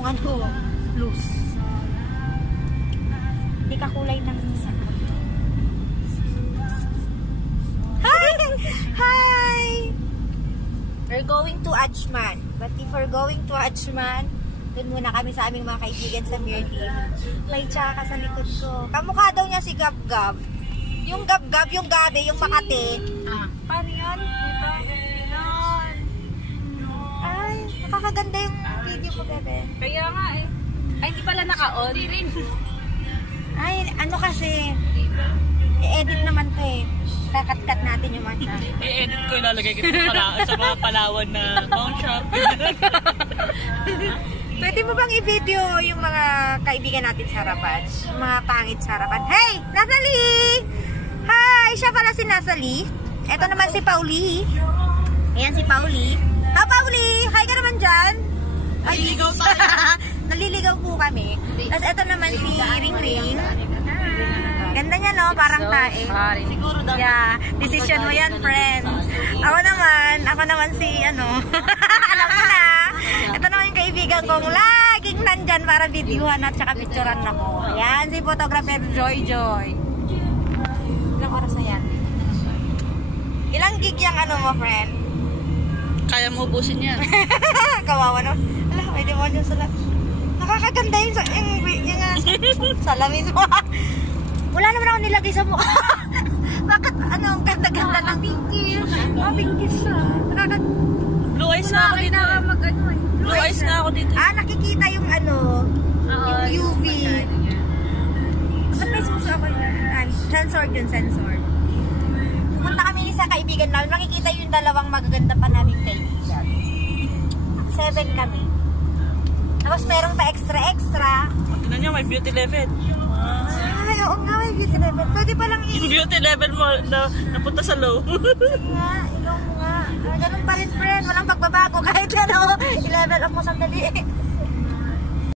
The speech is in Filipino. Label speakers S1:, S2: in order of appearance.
S1: yung ano, loose. Hindi ka kulay ng... Hi! Hi! We're going to Achman. But before going to Achman, doon muna kami sa aming mga kaibigan sa Mirleaf. May tsaka sa likod ko. Kamukha daw niya si Gab-Gab. Yung Gab-Gab, yung Gabi, yung Makati. Paano yun? Ito. Yun. Ay, nakakaganda yung video ko, bebe.
S2: Kaya nga eh. Ay, hindi pala naka-on.
S1: Ay, ano kasi, i-edit naman to eh. Kakat-kat natin yung matcha.
S3: I-edit ko, ilalagay ko sa mga Palawan na pawn shop.
S1: Pwede mo bang i-video yung mga kaibigan natin sa harapan? Yung mga pangit sa harapan. Hey! Nathalie! Hi! Siya pala si Nathalie. Ito naman si Pauli. Ayan si Pauli. Ha, Pauli! Hi ka naman dyan!
S3: Naliligaw tayo.
S1: Naliligaw po kami. Tapos ito naman si Ring Ring. Ganda niya, no? Parang tae.
S3: Siguro dapat.
S1: Yeah. Decision mo yan, friend. Ako naman si ano. Alam mo na. Ito naman yung kaibigan kong laging nandyan para videohan at saka picturean ako. Ayan, si photographer Joy Joy. Ilang oras na yan? Ilang gig yung ano mo, friend?
S3: Kaya mo ubusin yan.
S1: Kawawa no? Ala, may demonyo sila. Nakakaganda yung salamin mo. Wala naman ako nilagay sa mukha. Bakit ano, ang ganda-ganda ng pinkish? Pinkish siya.
S3: Blue eyes na ako dito. Blue eyes na ako dito.
S1: Nakikita yung ano, yung UV. Ba't may suso ako yun? Censored yun, censored. Pumunta kami sa kaibigan namin, makikita yung dalawang magaganda pa namin kaibigan. 7 kami. Tapos merong pa extra.
S3: Tignan nyo, may beauty level.
S1: Ay, oo nga, may beauty level. Pwede palang
S3: Yung beauty level mo na napunta sa low.
S1: nga, ilong nga. Ganun pa rin, friend. Walang pagbabago. Kahit ano, i-level up mo sandali.